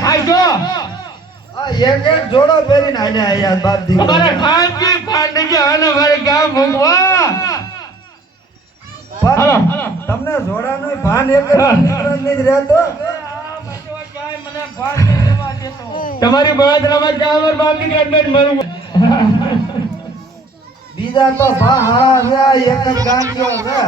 ખાજો એક એક જોડો પહેરીને આને આયા બાપ દી તમારે ખાનજી પાંડજી આને મારે ક્યાં મૂકવા તમને જોડાનો ભાન એક જ રહેતો તમારી બળતરામાં ક્યાં બાપ દીકરા મરું બીજા તો ભા હારા છે એક જ ગાંઠિયો છે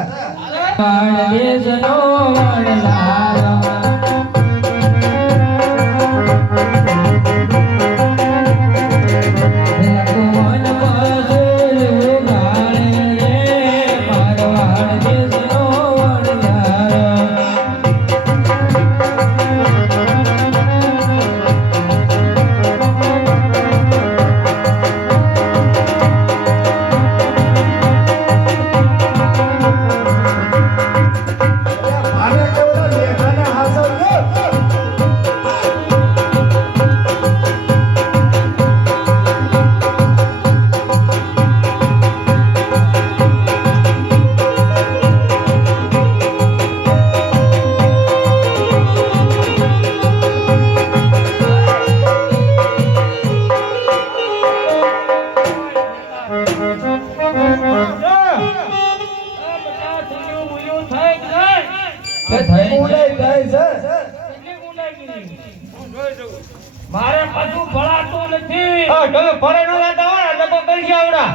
મારે બધું ભળાતું નથી તમે ફરે નો લેતા હોય ને તો કરી આવડા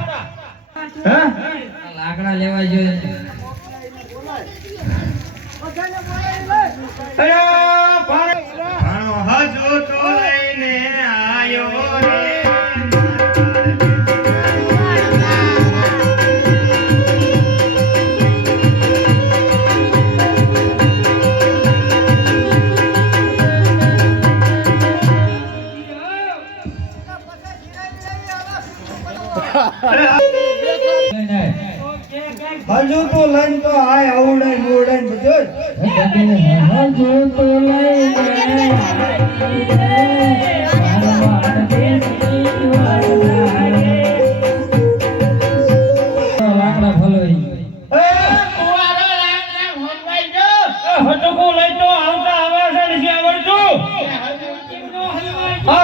હે લાકડા લેવા જોઈએ અરે ભાણો હજો તો લઈને આયો રે હજુ તો લઈને તો આય આવડાય મોડાય બધું હજુ તો લઈને લાકડા ફલોઈ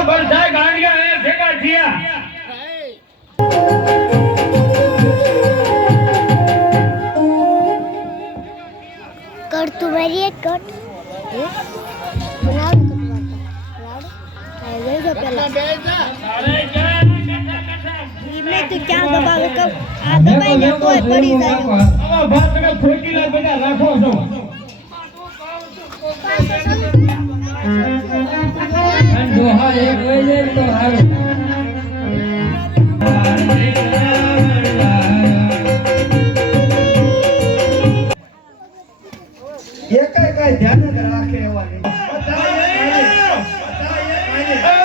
બધા ગાંડિયા ભેગા થયા कर तू मेरी एक कट बना मैं तो क्या दबावे कब आ दबाई ना तो पड़ी जाए આ ભાત તમે ખોટીલા બધા રાખો છો દોહા એક લઈ જાય તો હારું એ કઈ ધ્યાન જ રાખે એવા નહીં